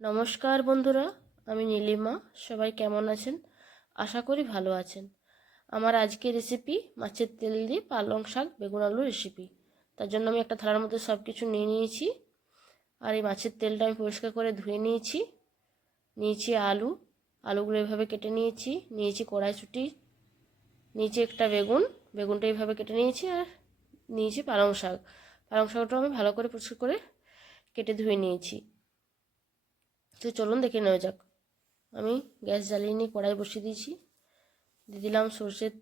নমস্কার বন্ধুরা, আমি নীলিমা। সবাই কেমন আছেন? আশা করি ভালো আছেন। আমার আজকের রেসিপি মাছের তেল দিয়ে পালং শাক বেগুন আলু রেসিপি। তার জন্য আমি একটা থালার মধ্যে সব কিছু নিয়ে নিয়েছি। আর এই মাছের তেলটা আমি পরিষ্কার করে ধুয়ে নিয়েছি আলুগুলো এভাবে কেটে নিয়েছি কড়াইশুঁটি, নিয়েছি একটা বেগুনটা এইভাবে কেটে নিয়েছি। আর নিয়েছি পালং শাকটা আমি ভালো করে পরিষ্কার করে কেটে ধুয়ে নিয়েছি। তো চলুন দেখে নেওয়া যাক। আমি গ্যাস জ্বালিয়ে নিয়ে কড়াই বসিয়ে দিয়েছি, দিয়ে দিলাম সর্ষের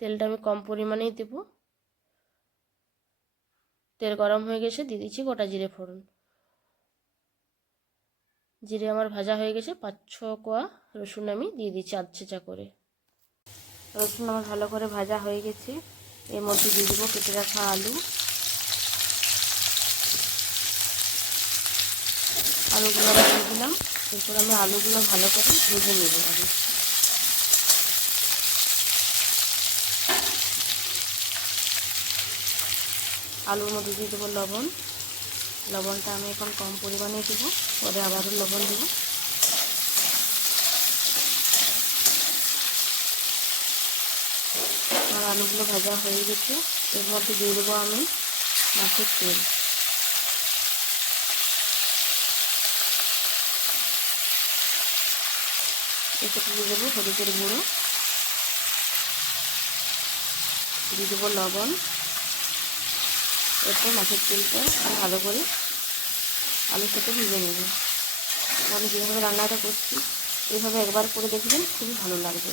তেলটা আমি কম পরিমাণেই দেব। তেল গরম হয়ে গেছে, দিয়ে দিচ্ছি গোটা জিরে ফোড়ন। জিরে আমার ভাজা হয়ে গেছে, 5-6 কোয়া রসুন আমি দিয়ে দিচ্ছি ছেঁচা করে। রসুন আমার ভালো করে ভাজা হয়ে গেছে, এর মধ্যে দিয়ে দেবো কেটে রাখা আলুগুলো দিয়ে দিলাম। এরপর আমি আলুগুলো ভালো করে ভেজে নেব। আলুর মধ্যে দিয়ে দেবো লবণটা আমি এখন কম পরিমাণে দেবো, পরে আবারও লবণ দেবো। আমার আলুগুলো ভাজা হয়ে গেছে, এর মধ্যে দিয়ে দেবো আমি মাছের তেল। এতে দিয়ে দেবো হলুদের গুঁড়ো, দিয়ে দেবো লবণ। এরপর মাছের তেলটা ভালো করে আলুর সাথে ভেজে নেব। আমি যেভাবে রান্নাটা করছি এইভাবে একবার করে দেখবেন, খুবই ভালো লাগবে।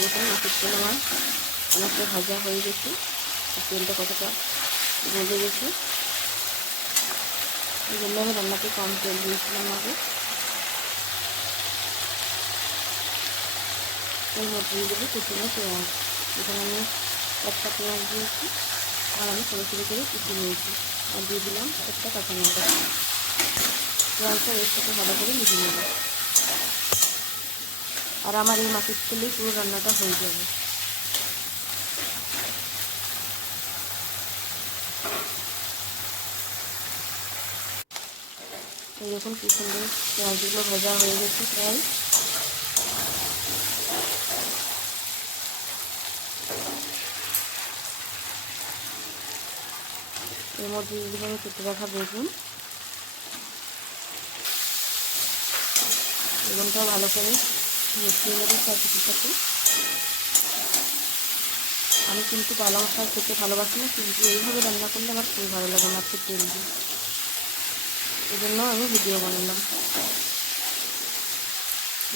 দেখুন মাছের তেল আমার অনেকটা ভাজা হয়ে গেছে, তেলটা কতটা গলে গেছে। এই জন্য আমি রান্নাতে কম তেল দিয়েছিলাম আগে। এর মধ্যে দিয়ে দেবো কুচনো পেঁয়াজ। এখানে আমি একটা পেঁয়াজ দিয়েছি, আর আমি ছোটো ছোটো করে কুচি নিয়েছি। আর দিয়ে দিলাম একটা কাঁচা লঙ্কা। পেঁয়াজটা এর সাথে ভালো করে মিশিয়ে নেব। আর আমার এই মাছের তেলেই পুরো রান্নাটা হয়ে যাবে। এই দেখুন কি সুন্দর পেঁয়াজগুলো ভাজা হয়ে গেছে প্রায়। এর মধ্যে দিয়ে দেবো আমি কেটে রাখা বেগুনটাও ভালো করে মিশিয়ে নেবো সব কিছুর সাথে। আমি কিন্তু পালং শাক খেতে ভালোবাসি না, কিন্তু এইভাবে রান্না করলে আমার খুবই ভালো লাগে মাছের তেল দিয়ে। এই জন্য আমি ভিডিও বানালাম।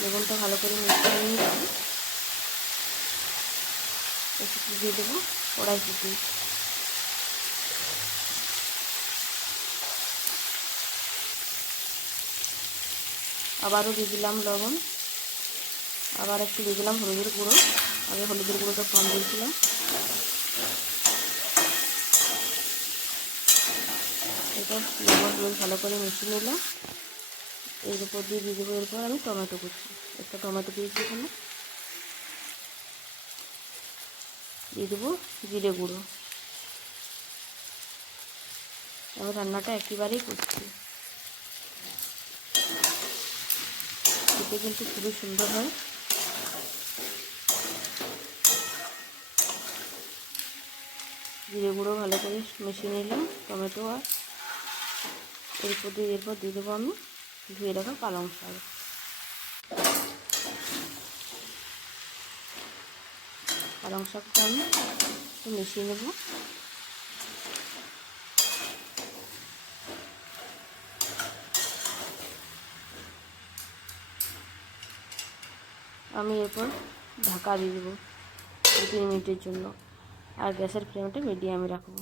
বেগুনটা ভালো করে মিশিয়ে নিয়েছি। একটু দিয়ে দেবো কড়াইশুঁটি। আবারও দিয়ে দিলাম লবণ, আবার একটু দিয়ে দিলাম হলুদের গুঁড়ো। আগে হলুদের গুঁড়োটা কম দিয়েছিলাম। এটা লবণ হলুদ ভালো করে মিশিয়ে নিলাম। এর উপর দিয়ে দেবো এরপর আমি টমেটো কুচি, একটা টমেটো দিয়েছি এখানে। দিয়ে দেবো জিরে গুঁড়ো। আমি রান্নাটা একেবারেই করছি, খেতে কিন্তু খুবই সুন্দর হয়। জিরে গুঁড়ো ভালো করে মিশিয়ে নিলাম টমেটো। আর এরপর দিয়ে দেবো আমি ধুয়ে রাখা পালং শাক। পালং শাকটা আমি একটু মিশিয়ে নেব। আমি এরপর ঢাকা দিয়ে দেবো 2-3 মিনিটের জন্য। আর গ্যাসের ফ্লেমটা মিডিয়ামে রাখবো।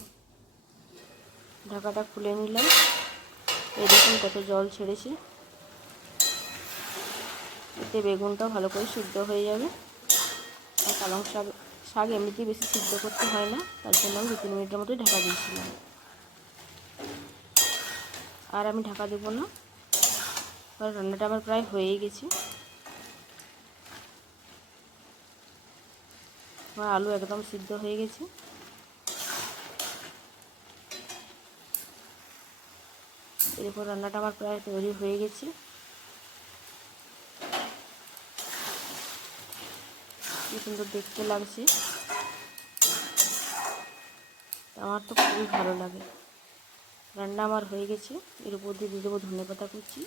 ঢাকাটা খুলে নিলাম। এই দেখুন কত জল ছেড়েছে। এতে বেগুনটাও ভালো করে সিদ্ধ হয়ে যাবে। আর পালং শাক এমনিতেই বেশি সিদ্ধ করতে হয় না, তার জন্য আমি 2-3 মিনিটের মতোই ঢাকা দিয়েছিলাম। আর আমি ঢাকা দেবো না, কারণ রান্নাটা আমার প্রায় হয়েই গেছে। আমার আলু একদম সিদ্ধ হয়ে গেছে। এরপর রান্নাটা আমার প্রায় তৈরি হয়ে গেছে। কি সুন্দর দেখতে লাগছে, আমার তো খুবই ভালো লাগে। রান্না আমার হয়ে গেছে। এর উপর দিয়ে দেবো ধনেপাতা কুচি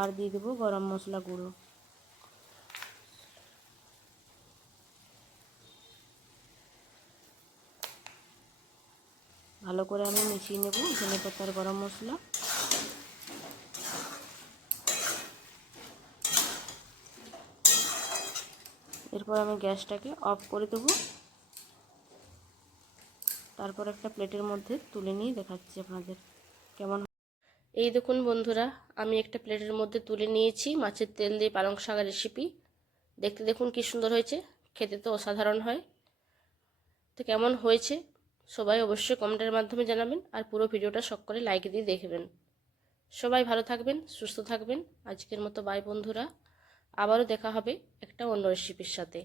আর দিয়ে দেবো গরম মশলা গুঁড়ো। ভালো করে আমি মিশিয়ে নেব ধনেপাতা আর গরম মশলা। এরপর আমি গ্যাসটাকে অফ করে দেবো। তারপর একটা প্লেটের মধ্যে তুলে নিয়ে দেখাচ্ছি আপনাদের কেমন। এই দেখুন বন্ধুরা, আমি একটা প্লেটের মধ্যে তুলে নিয়েছি মাছের তেল দিয়ে পালং শাকের রেসিপি। দেখতে দেখুন কি সুন্দর হয়েছে, খেতে তো অসাধারণ হয়। তো কেমন হয়েছে সবাই অবশ্যই কমেন্টের মাধ্যমে জানাবেন, আর পুরো ভিডিওটা সকলে লাইক দিয়ে দেখবেন। সবাই ভালো থাকবেন, সুস্থ থাকবেন। আজকের মতো বাই বন্ধুরা, আবারও দেখা হবে একটা অন্য রেসিপির সাথে।